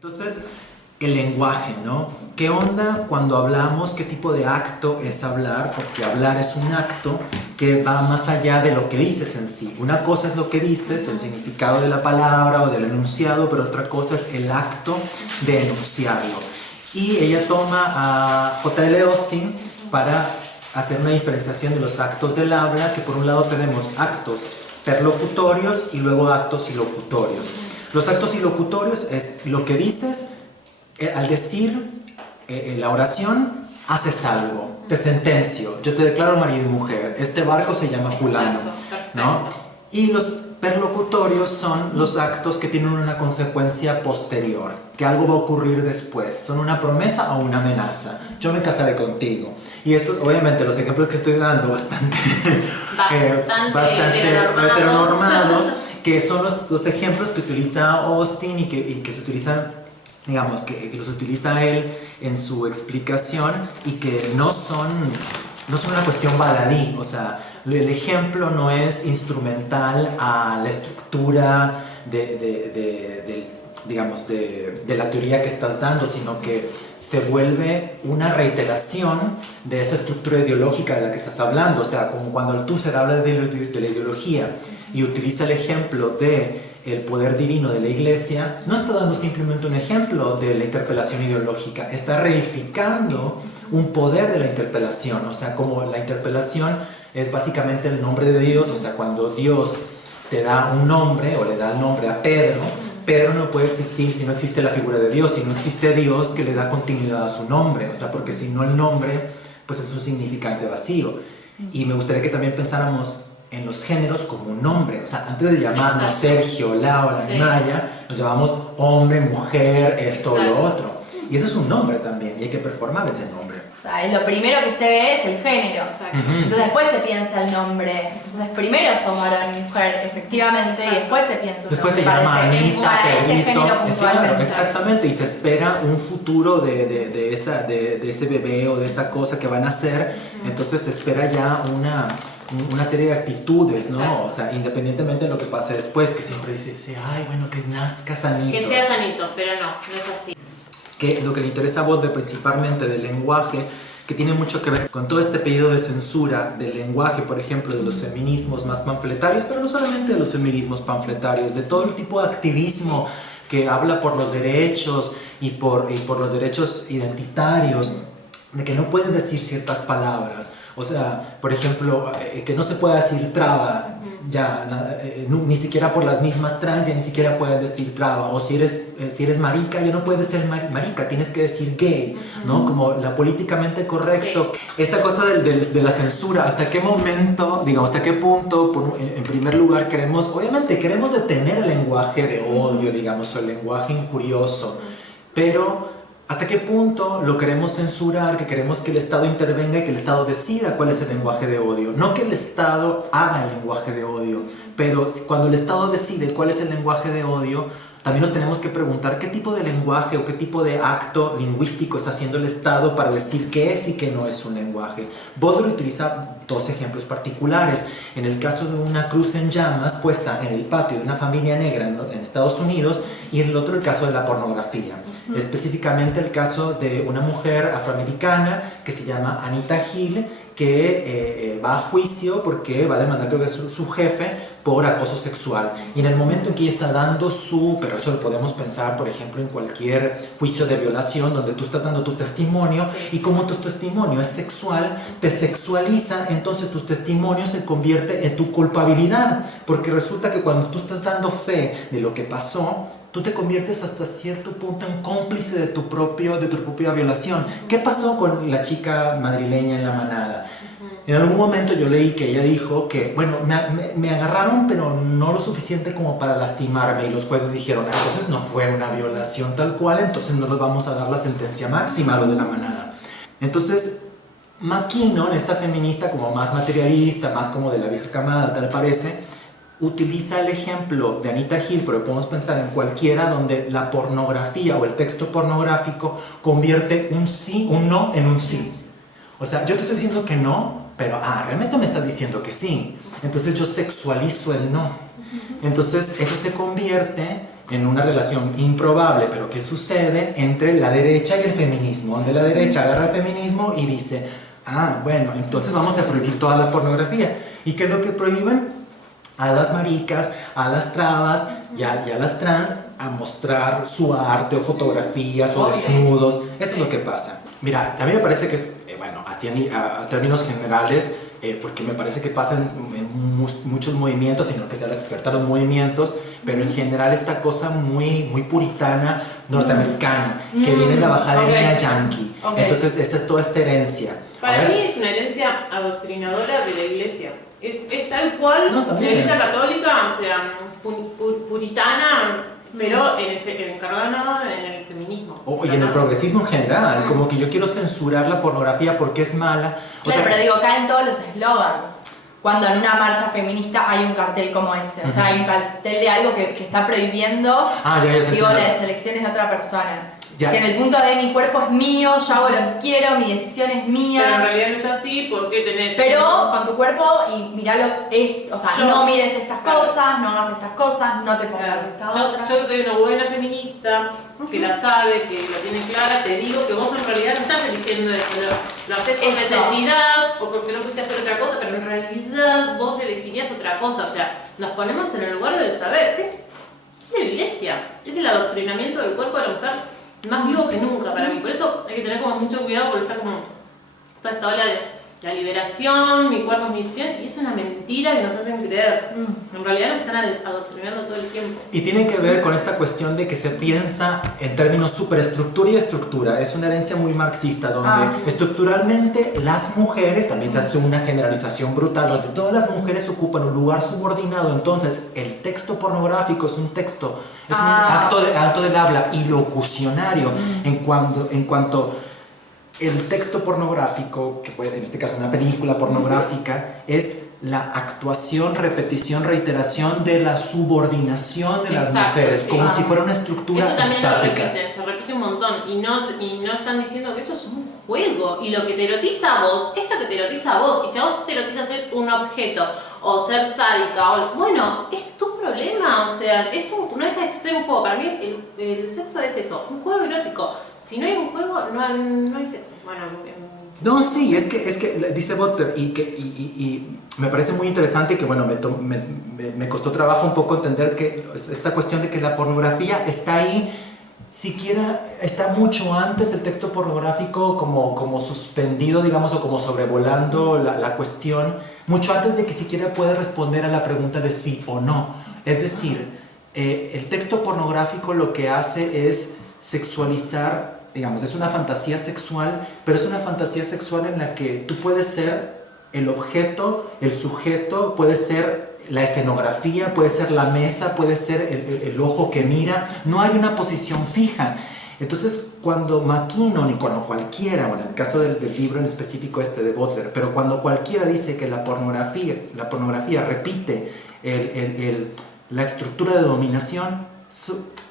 Entonces, el lenguaje, ¿no? ¿Qué onda cuando hablamos? ¿Qué tipo de acto es hablar? Porque hablar es un acto que va más allá de lo que dices en sí. Una cosa es lo que dices, el significado de la palabra o del enunciado, pero otra cosa es el acto de enunciarlo. Y ella toma a J.L. Austin para hacer una diferenciación de los actos del habla, que por un lado tenemos actos perlocutorios y luego actos ilocutorios. Los actos ilocutorios es lo que dices, al decir la oración, haces algo, te sentencio, yo te declaro marido y mujer, este barco se llama fulano, ¿no? Y los perlocutorios son los actos que tienen una consecuencia posterior, que algo va a ocurrir después, son una promesa o una amenaza. Yo me casaré contigo. Y estos, obviamente, los ejemplos que estoy dando bastante heteronormados, que son los ejemplos que utiliza Austin y que se utilizan, digamos, que los utiliza él en su explicación y que no son una cuestión baladí, o sea, el ejemplo no es instrumental a la estructura de la teoría que estás dando, sino que se vuelve una reiteración de esa estructura ideológica de la que estás hablando. O sea, como cuando Althusser habla de la ideología y utiliza el ejemplo de el poder divino de la iglesia, no está dando simplemente un ejemplo de la interpelación ideológica, está reificando un poder de la interpelación. O sea, como la interpelación es básicamente el nombre de Dios, o sea, cuando Dios te da un nombre o le da el nombre a Pedro, Pedro no puede existir si no existe la figura de Dios, si no existe Dios que le da continuidad a su nombre, o sea, porque si no el nombre, pues es un significante vacío. Y me gustaría que también pensáramos en los géneros como un nombre, o sea, antes de llamarnos Sergio, Laura, Maya, nos llamamos hombre, mujer, esto o lo otro. Y eso es un nombre también, y hay que performar ese nombre. O sea, lo primero que se ve es el género. Entonces después se piensa el nombre. Entonces primero son varón y mujer, efectivamente, y después se piensa un después nombre. Se llama Anita, Pedrito, claro, exactamente, y se espera un futuro de ese bebé o de esa cosa que van a hacer. Entonces se espera ya una serie de actitudes, ¿no? Exacto. O sea, independientemente de lo que pase después, que siempre dice, ay, bueno, que nazca sanito. Que sea sanito, pero no es así. Que lo que le interesa a Butler principalmente del lenguaje, que tiene mucho que ver con todo este pedido de censura del lenguaje, por ejemplo, de los feminismos más panfletarios, pero no solamente de los feminismos panfletarios, de todo el tipo de activismo que habla por los derechos y por los derechos identitarios, de que no pueden decir ciertas palabras. O sea, por ejemplo, que no se pueda decir traba, ni siquiera por las mismas trans, ya ni siquiera pueden decir traba. O si eres marica, ya no puedes ser marica, tienes que decir gay, ¿no? Como la políticamente correcto. Sí. Esta cosa de la censura, ¿hasta qué momento, digamos, hasta qué punto, en primer lugar, obviamente queremos detener el lenguaje de odio, digamos, o el lenguaje injurioso, pero ¿hasta qué punto lo queremos censurar, que queremos que el Estado intervenga y que el Estado decida cuál es el lenguaje de odio? No que el Estado haga el lenguaje de odio, pero cuando el Estado decide cuál es el lenguaje de odio, también nos tenemos que preguntar qué tipo de lenguaje o qué tipo de acto lingüístico está haciendo el Estado para decir qué es y qué no es un lenguaje. Butler utiliza dos ejemplos particulares. En el caso de una cruz en llamas puesta en el patio de una familia negra en Estados Unidos, y en el otro el caso de la pornografía. Específicamente el caso de una mujer afroamericana que se llama Anita Hill, que va a juicio porque va a demandar, creo que es su jefe, por acoso sexual. Y en el momento en que ella está dando pero eso lo podemos pensar, por ejemplo, en cualquier juicio de violación, donde tú estás dando tu testimonio, y como tu testimonio es sexual, te sexualiza, entonces tu testimonio se convierte en tu culpabilidad, porque resulta que cuando tú estás dando fe de lo que pasó, tú te conviertes hasta cierto punto en cómplice de tu propia violación. ¿Qué pasó con la chica madrileña en La Manada? En algún momento yo leí que ella dijo que, bueno, me agarraron, pero no lo suficiente como para lastimarme, y los jueces dijeron, entonces no fue una violación tal cual, entonces no les vamos a dar la sentencia máxima a lo de La Manada. Entonces, McKinnon, esta feminista como más materialista, más como de la vieja camada, tal parece, utiliza el ejemplo de Anita Hill, pero podemos pensar en cualquiera donde la pornografía o el texto pornográfico convierte un sí, un no en un sí. O sea, yo te estoy diciendo que no, pero realmente me estás diciendo que sí. Entonces yo sexualizo el no. Entonces eso se convierte en una relación improbable, pero que sucede entre la derecha y el feminismo, donde la derecha agarra el feminismo y dice, ah, bueno, entonces vamos a prohibir toda la pornografía. ¿Y qué es lo que prohíben? A las maricas, a las trabas y a las trans a mostrar su arte o fotografías o desnudos. Eso es lo que pasa. Mira, a mí me parece que es, bueno, así a términos generales, porque me parece que pasan muchos movimientos, sino que sea la experta en los movimientos, pero en general esta cosa muy puritana norteamericana, que viene de la bajada de línea yankee. Entonces esa es toda esta herencia. Para mí es una herencia adoctrinadora de la iglesia. Es tal cual la iglesia católica, o sea, puritana, pero encargada en el feminismo. Y en el progresismo en general, como que yo quiero censurar la pornografía porque es mala. Claro, pero digo, caen todos los eslogans. Cuando en una marcha feminista hay un cartel como ese, o sea, hay un cartel de algo que está prohibiendo, digo, las elecciones de otra persona. Ya. Si en el punto de mi cuerpo es mío, yo hago lo que quiero, mi decisión es mía. Pero en realidad no es así, porque tenés... Pero con tu cuerpo y miralo, o sea, no mires estas cosas, no hagas estas cosas, no te pongas estas otras. Yo soy una buena feminista, que la sabe, que la tiene clara, te digo que vos en realidad no estás eligiendo eso, lo haces por necesidad o porque no pudiste hacer otra cosa, pero en realidad vos elegirías otra cosa, o sea, nos ponemos en el lugar del saber. Es la iglesia, es el adoctrinamiento del cuerpo de la mujer. Más vivo que nunca para mí, por eso hay que tener como mucho cuidado porque está como toda esta ola de la liberación, mi cuerpo es mi decisión, y es una mentira que nos hacen creer. En realidad nos están adoctrinando todo el tiempo. Y tiene que ver con esta cuestión de que se piensa en términos superestructura y estructura. Es una herencia muy marxista donde estructuralmente las mujeres, también se hace una generalización brutal, donde todas las mujeres ocupan un lugar subordinado. Entonces el texto pornográfico es un texto, es un acto del habla y locucionario en cuanto el texto pornográfico, que puede en este caso una película pornográfica, es la actuación, repetición, reiteración de la subordinación de las mujeres, como si fuera una estructura estática. Se repite un montón y no están diciendo que eso es un juego y lo que te erotiza a vos es lo que te erotiza a vos, y si a vos te erotiza ser un objeto o ser sádica, bueno, es tu problema, o sea, no deja de ser un juego. Para mí el sexo es eso, un juego erótico. Si no hay un juego, no hay sexo. Bueno, no, sí, es que dice Butler y me parece muy interesante que, bueno, me costó trabajo un poco entender que esta cuestión de que la pornografía está ahí, siquiera está mucho antes el texto pornográfico como suspendido, digamos, o como sobrevolando la cuestión, mucho antes de que siquiera pueda responder a la pregunta de sí o no. Es decir, el texto pornográfico lo que hace es sexualizar, digamos, es una fantasía sexual, pero es una fantasía sexual en la que tú puedes ser el objeto, el sujeto, puede ser la escenografía, puede ser la mesa, puede ser el ojo que mira, no hay una posición fija. Entonces, cuando McKinnon y cuando cualquiera, bueno, en el caso del libro en específico de Butler, pero cuando cualquiera dice que la pornografía repite la estructura de dominación,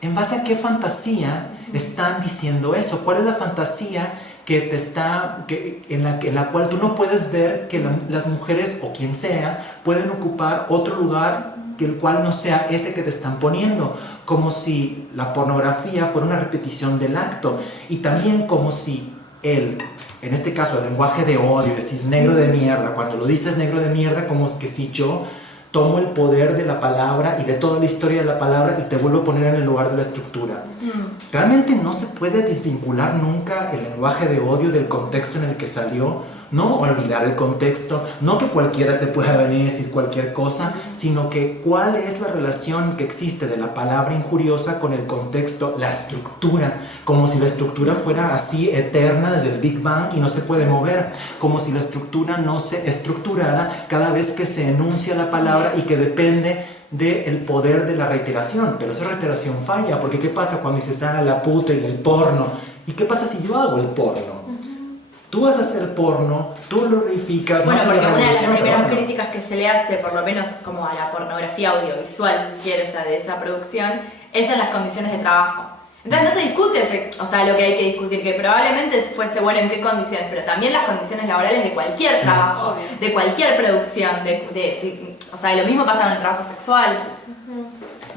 ¿en base a qué fantasía están diciendo eso? ¿Cuál es la fantasía en la cual tú no puedes ver que las mujeres o quien sea pueden ocupar otro lugar que el cual no sea ese que te están poniendo? Como si la pornografía fuera una repetición del acto, y también como si en este caso el lenguaje de odio, es decir, negro de mierda, cuando lo dices negro de mierda, como que si yo tomo el poder de la palabra y de toda la historia de la palabra y te vuelvo a poner en el lugar de la estructura. Realmente no se puede desvincular nunca el lenguaje de odio del contexto en el que salió, no olvidar el contexto, no que cualquiera te pueda venir a decir cualquier cosa, sino que cuál es la relación que existe de la palabra injuriosa con el contexto, la estructura, como si la estructura fuera así eterna desde el Big Bang y no se puede mover, como si la estructura no se estructurara cada vez que se enuncia la palabra y que depende del poder de la reiteración. Pero esa reiteración falla, porque ¿qué pasa cuando dices la puta y el porno? ¿Y qué pasa si yo hago el porno? Tú vas a hacer porno, tú lo reificas. Bueno, porque una de las primeras críticas que se le hace, por lo menos como a la pornografía audiovisual, si quieres, de esa producción, es en las condiciones de trabajo. Entonces no se discute, o sea, lo que hay que discutir, que probablemente fuese bueno en qué condiciones, pero también las condiciones laborales de cualquier trabajo, de cualquier producción, o sea, lo mismo pasa con el trabajo sexual,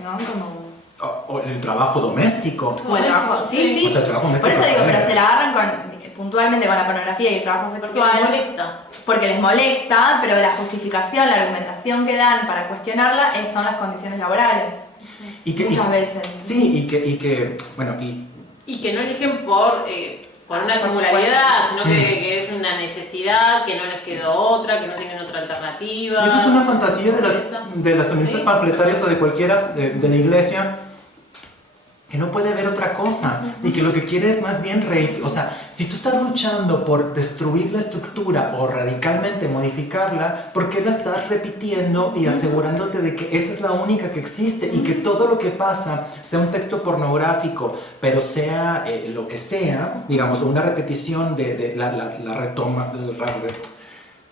¿no? Como... o el trabajo doméstico. O el trabajo, sí. O sea, el trabajo doméstico. Por eso digo, pero se la agarran puntualmente con la pornografía y el trabajo sexual. Porque les molesta. Porque les molesta, pero la justificación, la argumentación que dan para cuestionarla son las condiciones laborales. Muchas veces. Sí, y que bueno, y que no eligen por una singularidad, sino que es una necesidad, que no les quedó otra, que no tienen otra alternativa. y eso es una fantasía de las feministas panfletarias o de cualquiera de la iglesia, que no puede haber otra cosa y que lo que quiere es más bien o sea, si tú estás luchando por destruir la estructura o radicalmente modificarla, ¿por qué la estás repitiendo y asegurándote de que esa es la única que existe y que todo lo que pasa, sea un texto pornográfico, pero sea lo que sea, digamos, una repetición de la retoma,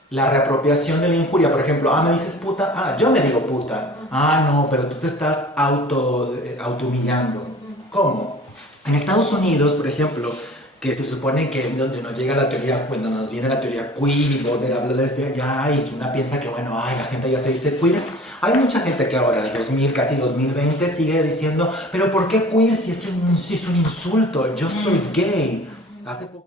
la reapropiación de la injuria? Por ejemplo, me dices puta, yo me digo puta, no, pero tú te estás auto-humillando. ¿Cómo? En Estados Unidos, por ejemplo, que se supone que donde nos llega la teoría, cuando nos viene la teoría queer y Baudelaire habla desde allá y una piensa que bueno, la gente ya se dice queer. Hay mucha gente que ahora, en 2000, casi 2020, sigue diciendo, pero ¿por qué queer si es un insulto? Yo soy gay. Hace poco